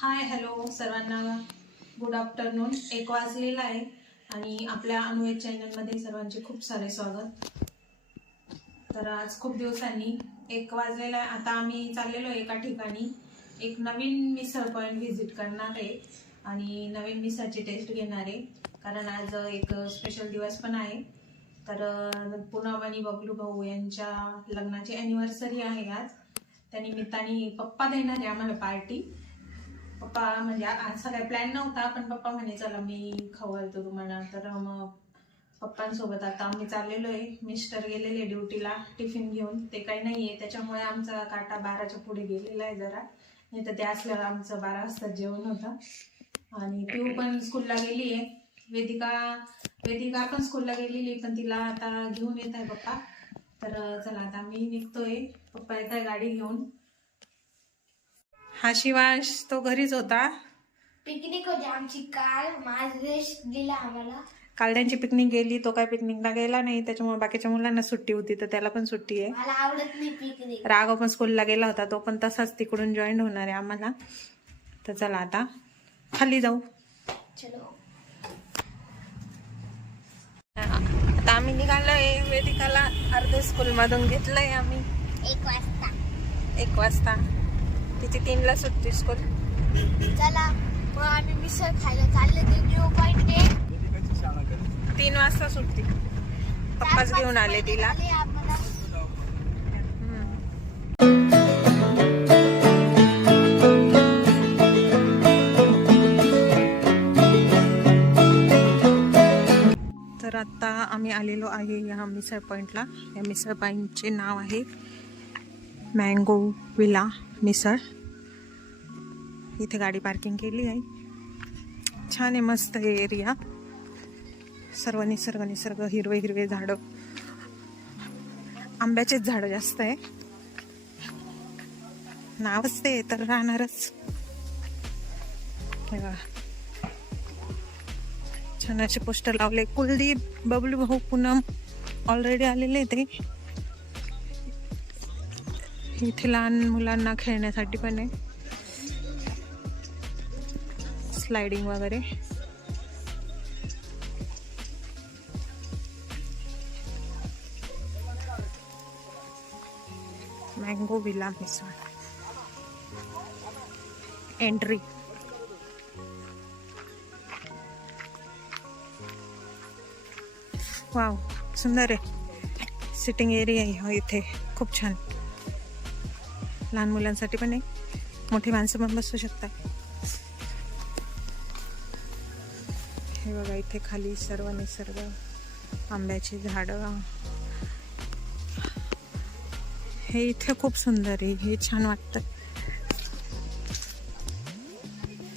Hi hello सर्वांना good afternoon. 1 वाजलेला आहे आणि आपल्या अनुवेद चॅनलमध्ये सर्वांचे खूप सारे स्वागत. तर आज खूप दिवसांनी 1 वाजलेला आहे. आता आम्ही चाललेलो एका ठिकाणी एक नवीन मिसळ पॉईंट व्हिजिट करणार आहे आणि नवीन मिसळची टेस्ट घेणार आहे, कारण आज एक स्पेशल दिवस पण आहे. तर पूनम आणि बबलू भाऊ यांच्या लग्नाची ॲनिव्हर्सरी आहे आज. त्या निमित्ताने पप्पा देणार आहे आम्हाला पार्टी. पप्पा म्हणजे असा काही प्लॅन नव्हता, पण पप्पा म्हणे चला मी खवळतो तुम्हाला. तर मग पप्पांसोबत आता आम्ही चाललेलो आहे. मिस्टर गेलेले ड्युटीला टिफिन घेऊन, ते काही नाही आहे त्याच्यामुळे आमचा काटा 12च्या पुढे गेलेला आहे जरा. नाही तर ते असल्यावर आमचं 12 वाजता जेवण होतं. आणि पिऊ पण स्कूलला गेली आहे. वेदिका पण स्कूलला गेलेली, पण तिला आता घेऊन येत आहे पप्पा. तर चला आता मी निघतोय, पप्पा येत आहे गाडी घेऊन. हा शिवांश तो घरीच होता. पिकनिक होती आमची काल, माझ रेस्ट दिला आम्हाला. काल त्यांची पिकनिक गेली, तो काय पिकनिकला गेला नाही, त्याच्यामुळे बाकीच्या मुलांना सुट्टी होती तर त्याला पण सुट्टी आहे. मला आवडत नाही पिकनिक. राघव पण स्कूलला गेला होता, तो पण तसाच तिकडून जॉईन होणार आहे आम्हाला. तर चला आता खाली जाऊ. चलो आता आम्ही निघालोय. वेदिकाला अर्धे स्कूल मधून घेतलंय आम्ही 1 1 वाजता. तिची 3ला सुट्टी स्कूल. चला मग आम्ही मिसळ खायला चालले ते न्यू पॉइंट 3 वाजता सुट्टी. पप्पाच घेऊन आले तिला. तर आता आम्ही आलेलो आहे या मिसळ पॉईंटला. या मिसळ पॉईंटचे नाव आहे मँगो विला मिसळ. इथे गाडी पार्किंग केली आहे. छान आहे, मस्त आहे एरिया. सर्व निसर्ग हिरवे झाडं, आंब्याचेच झाडं जास्त आहे. नावच ते तर राहणारच. हे बघा छान असे पोस्टर लावले. कुलदीप, बबलू भाऊ, पूनम ऑलरेडी आलेले ते. इथे लहान मुलांना खेळण्यासाठी पण आहे, स्लायडिंग वगैरे. मँगो विला मिसळ एंट्री. वाव, सुंदर आहे. सिटिंग एरिया आहे इथे, खूप छान. लहान मुलांसाठी पण आहे, मोठी माणसं पण बसू शकतात. हे बघा इथे खाली सर्व निसर्ग, आंब्याची झाडं. हे इथे खूप सुंदर आहे, हे छान वाटतं.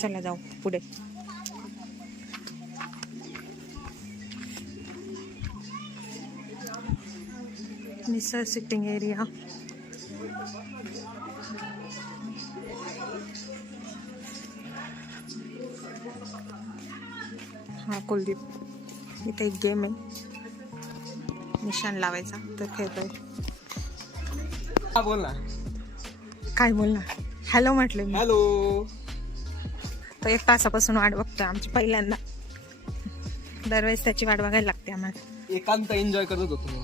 चला जाऊ पुढे. मिसळ सिटिंग एरिया. हा कुलदीप. इथे एक गेम आहे, निशाण लावायचा, तर खेळतोय. बोल ना. काय बोलणार, हॅलो म्हटले मी. हॅलो. तो 1 तासापासून वाट बघतोय आमची, पहिल्यांदा. दरवेळेस त्याची वाट बघायला लागते आम्हाला. एकांत एन्जॉय करत होतो मी.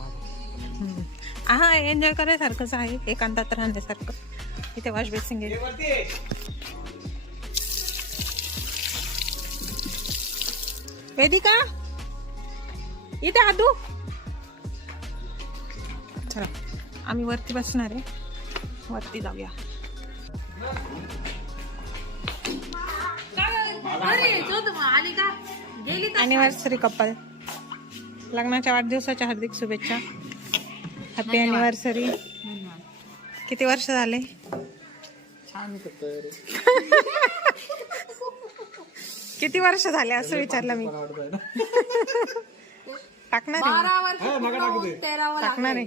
हा, एन्जॉय करायसारखंच आहे, एकांतात राहण्यासारखं. इथे वॉश बेसिंग आहे. वेदिका इथे आदू. चला आम्ही वरती बसणार आहे, वरती जाऊया. ॲनिव्हर्सरी कपल, लग्नाच्या वाढदिवसाच्या हार्दिक शुभेच्छा. Happy anniversary. किती वर्ष झाले? किती वर्ष झाले असं विचारलं मी. टाकणार आहे, टाकणार आहे.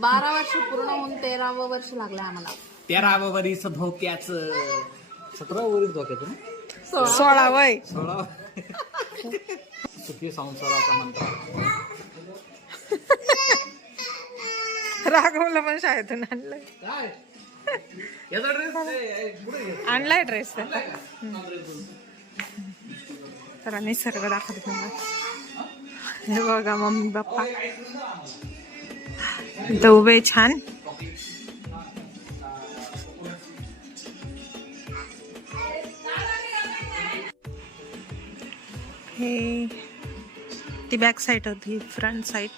12 वर्ष पूर्ण होऊन 13वं वर्ष लागलं आम्हाला. 13वं वरीस धोक्याचं. 17 वरीस धोक्याचं ना. 16 वय. 16 सुखी संसाराचा मंत्र. राघवला पण शाळेतून आणलंय. काय याचा ड्रेस आणलाय ड्रेस तर निसर्ग दाखवते तुम्हाला. हे बघा मम्मी पप्पा इथं उभे छान. हे ती बॅक साईड होती, फ्रंट साईड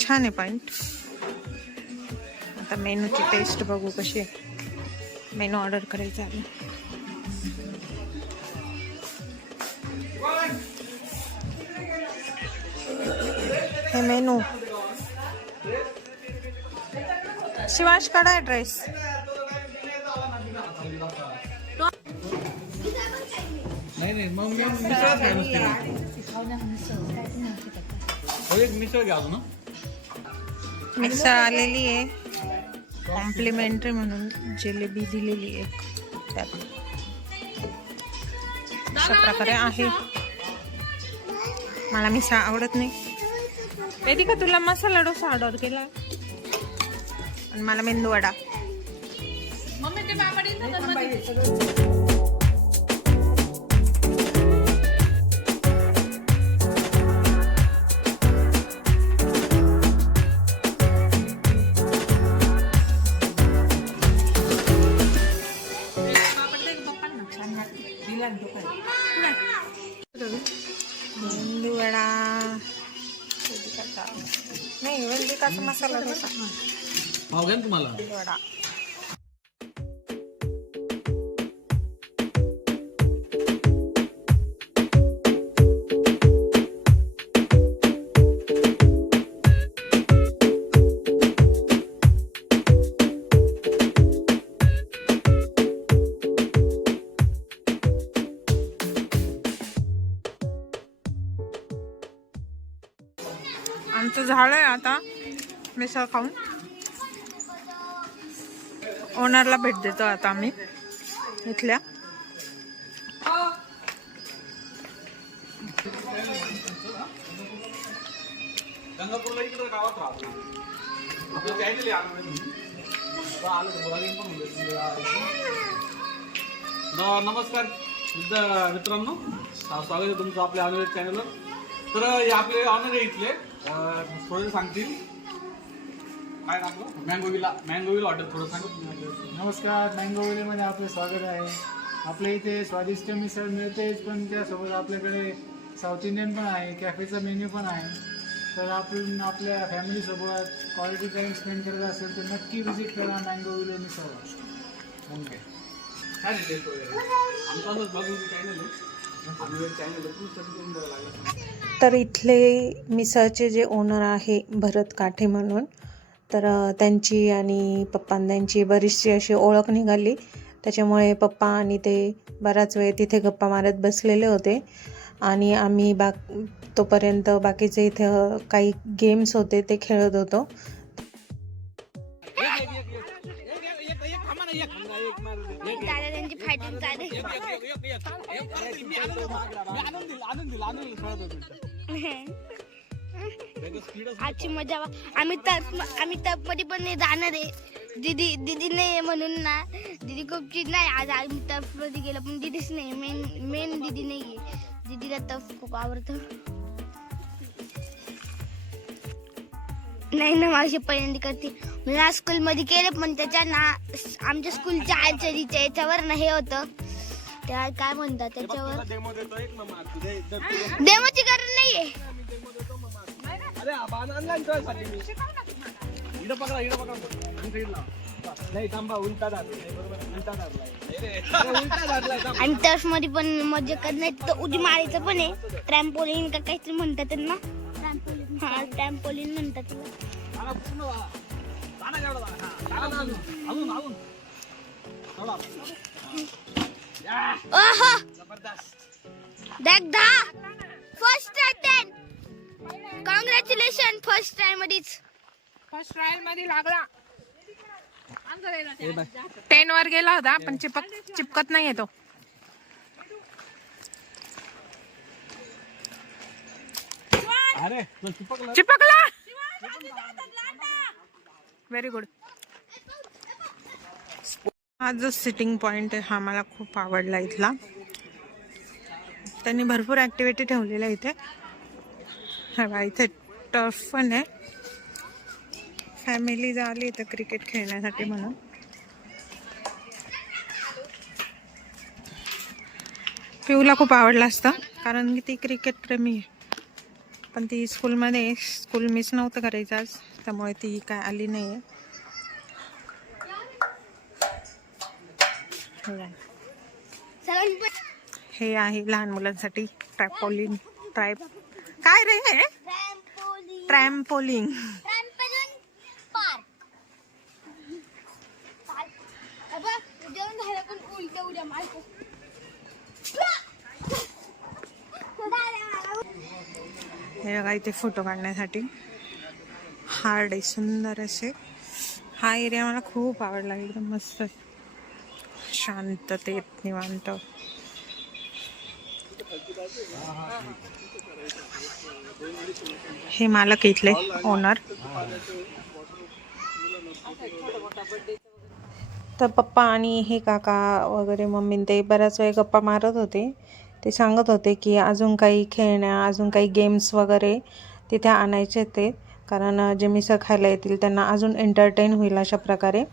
छान आहे पॉइंट. आता मेनूची टेस्ट बघू कशी आहे. मेनू ऑर्डर करायचा आहे. हे मेनू शिवाश कडा आहे ड्रेस. नाही मग मी मिसळ खाय नसते. एक मिसळ घ्या ना. मिसळ आलेली आहे कॉम्प्लिमेंटरी म्हणून. जिलेबी दिलेली आहे त्यात. अशा प्रकारे आहे. मला मिसळ आवडत नाही. वेदिका तुला मसाला डोसा ऑर्डर केला आणि मला मेंदू वडा. मम्मी ते बाबा इथं मेंदू वडा वेदिकाचा नाही, वेदिकाचा मसाला डोसा. पाव घ्या ना तुम्हाला. मेंदू वडा आमचं झालंय आता मिसळ खाऊन. ओनरला भेट देतो आता आम्ही इथल्या. गंगापूरला इकडे गावात राहतो. आपलं चॅनल आहे. नमस्कार मित्रांनो, स्वागत आहे तुमचं आपल्या अनुवेद चॅनलवर. तर हे आपले ऑनर आहे इथले, थोडं सांगतील काय आपलं मँगोविला हॉटेल थोडं सांगत. नमस्कार, मँगोविलीमध्ये आपले स्वागत आहे. आपल्या इथे स्वादिष्ट मिसळ मिळतेच, पण त्यासोबत आपल्याकडे साऊथ इंडियन पण आहे, कॅफेचा मेन्यू पण आहे. तर आपण आपल्या फॅमिलीसोबत क्वालिटी टाईम स्पेंड करत असेल तर नक्की व्हिजिट करा मँगोविली मिसळ. काय नाही टेस्ट वगैरे आमचं असंच बघून चॅनल आहे, चॅनल आहे. तर इथले मिसळचे जे ओनर आहे भरत काठे म्हणून, तर त्यांची आणि पप्पांची बरीचशी अशी ओळख निघाली. त्याच्यामुळे पप्पा आणि ते बराच वेळ तिथे गप्पा मारत बसलेले होते आणि आम्ही तोपर्यंत बाकीचे इथे काही गेम्स होते ते खेळत होतो. दादा त्यांची फायटिंग चालू आजची मजा. आम्ही टप मध्ये पण नाही जाणार आहे. दीदी नाही म्हणून ना, दीदी खूप चीज नाही. आज आम्ही टफ मध्ये गेलो पण दीदीच नाही. मेन दीदी नाही आहे. दीदीला टफ खूप आवडतं. नाही ना, माझी पहिल्यांदा करते. मी ना स्कूलमध्ये केले पण त्याच्या ना आमच्या स्कूलच्या आचार्याच्या याच्यावर ना हे होतं, त्या काय म्हणतात त्याच्यावर डेमोची गरज नाहीये. आणि टर्फ मध्ये पण मजा करण्यात तर उडी मारायचं पण आहे. ट्रॅम्पोलिन का काहीतरी म्हणतात त्यांना. हा, ट्रॅम्पोलिन म्हणतात. First attempt. Congratulation, first try मध्येच. फर्स्ट ट्रायल मध्ये लागला. 10 वर गेला होता पण चिपकत नाही येतो. चिपकला. Very good. हा जो सिटिंग पॉइंट आहे हा मला खूप आवडला इथला. त्यांनी भरपूर ॲक्टिव्हिटी ठेवलेल्या इथे. हा बा इथे टर्फ पण आहे. फॅमिली आली इथं क्रिकेट खेळण्यासाठी म्हणून. पिऊला खूप आवडलं असतं कारण की ती क्रिकेट प्रेमी आहे, पण ती स्कूलमध्ये स्कूल मिस नव्हतं करायचं आज, त्यामुळे ती काय आली नाही आहे. हे आहे लहान मुलांसाठी ट्रॅम्पोलिन. काय रे हे? ट्रॅम्पोलिन. हे बघा इथे फोटो काढण्यासाठी हार्ड आहे, सुंदर असे. हा एरिया मला खूप आवडला, एकदम मस्त शांततेत निवांत. हे मालक इथले ओनर. तर पप्पा आणि हे काका वगैरे मम्मी ते बऱ्याच वेळ गप्पा मारत होते. ते सांगत होते की अजून काही खेळण्या, अजून काही गेम्स वगैरे तिथे आणायचे ते, कारण जे मिसळ खायला येतील त्यांना अजून एंटरटेन होईल अशा प्रकारे.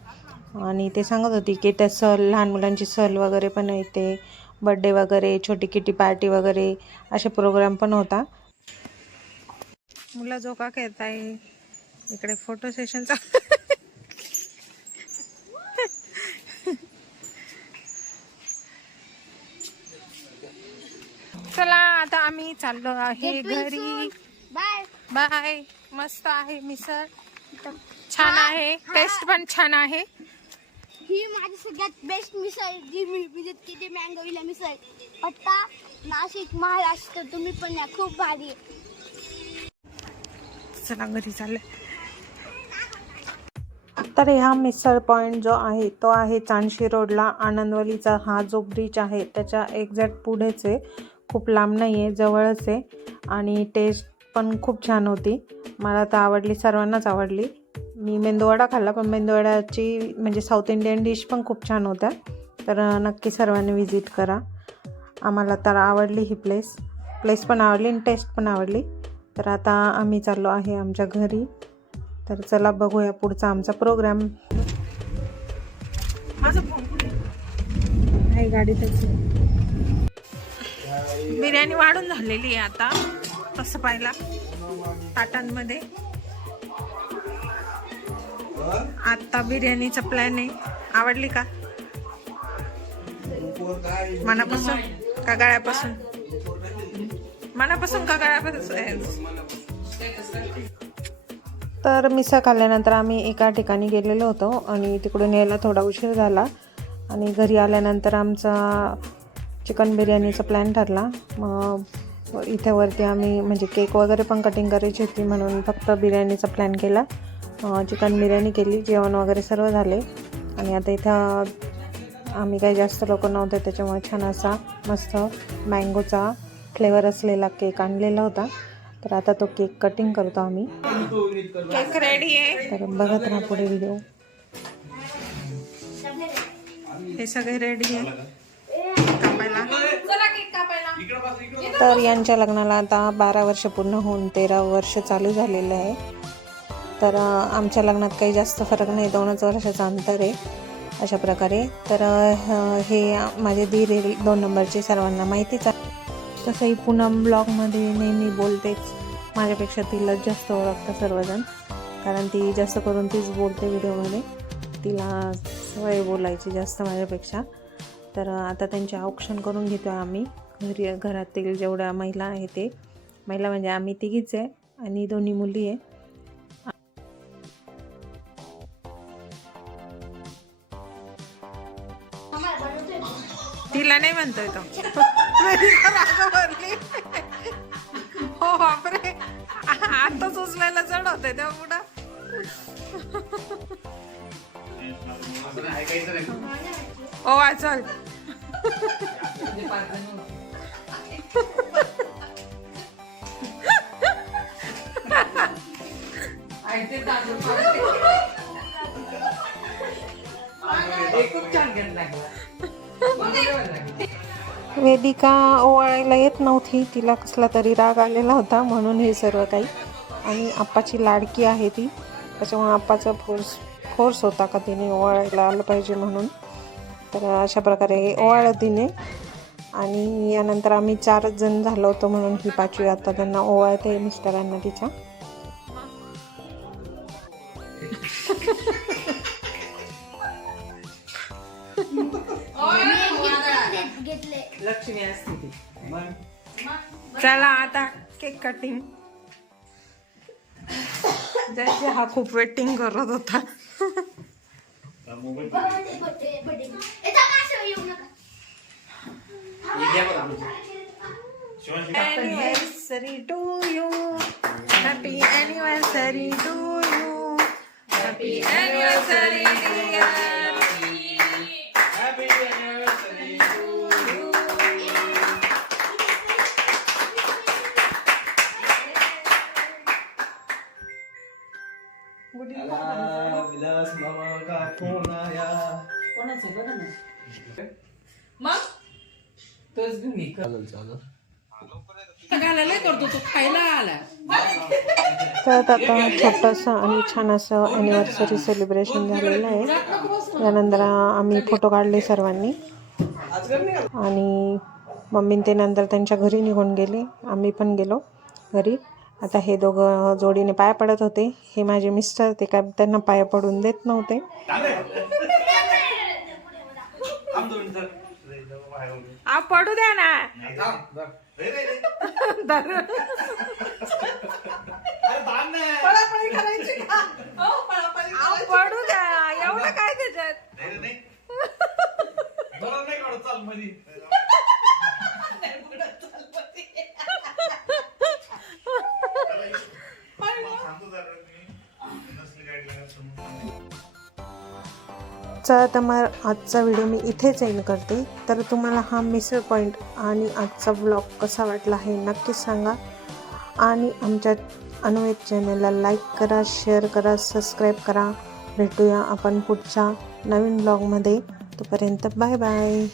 आणि ते सांगत होती की त्या सहल, लहान मुलांची सहल वगैरे पण येते, बड्डे वगैरे, छोटी किटी पार्टी वगैरे असे प्रोग्राम पण होता. मुलं झोका खेळत आहे. इकडे फोटो सेशनचा चला आता आम्ही चाललो आहे घरी. बाय. बाय. मस्त आहे मिसळ, छान आहे, टेस्ट पण छान आहे. ही माझी सगळ्यात बेस्ट मिसळ जी मी विजिट केली, मँगोविला मिसळ. पत्ता नाशिक, महाराष्ट्र. तुम्ही पण या, खूप भारी आहे. चला घरी चालले. तर ह्या मिसळ पॉईंट जो आहे तो आहे चांदशी रोडला. आनंदवलीचा हा जो ब्रिज आहे त्याच्या एक्झॅक्ट पुढेच आहे, खूप लांब नाही आहे, जवळच आहे. आणि टेस्ट पण खूप छान होती, मला तर आवडली, सर्वांनाच आवडली. मी मेंदूवडा खाल्ला, पण मेंदूवड्याची म्हणजे साऊथ इंडियन डिश पण खूप छान होत्या. तर नक्की सर्वांनी विजिट करा. आम्हाला तर आवडली ही प्लेस पण आवडली आणि टेस्ट पण आवडली. तर आता आम्ही चाललो आहे आमच्या घरी. तर चला बघूया पुढचा आमचा प्रोग्राम. गाडीतच बिर्याणी वाढून झालेली आहे आता, तसं पाहिला ताटांमध्ये. आता बिर्याणीचा प्लॅन आहे. आवडली का मनापासून का गळ्यापासून? मनापासून का गळ्यापासून? तर मिसळ खाल्ल्यानंतर आम्ही एका ठिकाणी गेलेलो होतो आणि तिकडून यायला थोडा उशीर झाला. आणि घरी आल्यानंतर आमचा चिकन बिर्याणीचा प्लॅन ठरला. मग इथे वरती आम्ही म्हणजे केक वगैरे पण कटिंग करायची होती, म्हणून फक्त बिर्याणीचा प्लॅन केला. चिकन बिर्याणी केली, जेवण वगैरे सर्व झाले. आणि आता इथं आम्ही काही जास्त लोक नव्हते, त्याच्यामुळे छान असा मस्त मँगोचा फ्लेवर असलेला केक आणलेला होता. तर आता तो केक कटिंग करतो आम्ही. केक रेडी आहे, तर बघत राहा पुढे व्हिडिओ. हे सगळे रेडी आहे कापायला. तर यांच्या लग्नाला आता 12 वर्ष पूर्ण होऊन 13 वर्ष चालू झालेलं आहे. तर आमच्या लग्नात काही जास्त फरक नाही, 2च वर्षाचं अंतर आहे अशा प्रकारे. तर हे माझे दीर 2 नंबरचे, सर्वांना माहितीच आहे. तसंही पूनम ब्लॉगमध्ये नेहमी बोलतेच, माझ्यापेक्षा तिलाच जास्त ओळखतं सर्वजण, कारण ती जास्त करून तीच बोलते व्हिडिओमध्ये. तिला सवय बोलायची जास्त माझ्यापेक्षा. तर आता त्यांचे औक्षण करून घेतो आहे आम्ही. घरातील जेवढ्या महिला आहे ते महिला म्हणजे आम्ही तिघीच आहे आणि 2 मुली आहे. तिला नाही म्हणतोय तो. हो बापरे, आताच उचलायला जड होते तेव्हा पुढं. ओ चल. वेदिका ओवाळायला येत नव्हती, तिला कसला तरी राग आलेला होता म्हणून हे सर्व काही. आणि आप्पाची लाडकी आहे ती, त्याच्यामुळे आप्पाचा फोर्स होता का तिने ओवाळायला आलं पाहिजे म्हणून. तर अशा प्रकारे ओवाळलं तिने. आणि यानंतर आम्ही 4 जण झालो होतो म्हणून ही 5वी आता त्यांना ओवाळते मिस्टरांना तिच्या. घेतले चला आता केक कटिंग. जयचे हा खूप वेटिंग करत होता. Anniversary to you, happy anniversary to you, happy anniversary dear. Happy anniversary to you. Vilas मामा का फोन आया. तर आता छोटंसं आणि छान असं ॲनिव्हर्सरी सेलिब्रेशन झालेलं आहे. त्यानंतर आम्ही फोटो काढले सर्वांनी आणि मम्मी ते नंतर त्यांच्या घरी निघून गेले. आम्ही पण गेलो घरी. आता हे दोघं जोडीने पाया पडत होते. हे माझे मिस्टर, ते काय त्यांना पाया पडून देत नव्हते. पडू द्या ना. पडू द्या, एवढं काय त्याच्यात. चला तर मग आजचा व्हिडिओ मी इथेच एंड करते. तर तुम्हाला हा मिसळ पॉईंट आणि आजचा ब्लॉग कसा वाटला हे नक्कीच सांगा. आणि आमच्या अनुवेद चॅनलला लाईक करा, शेअर करा, सबस्क्राईब करा. भेटूया आपण पुढच्या नवीन ब्लॉगमध्ये. तोपर्यंत बाय बाय.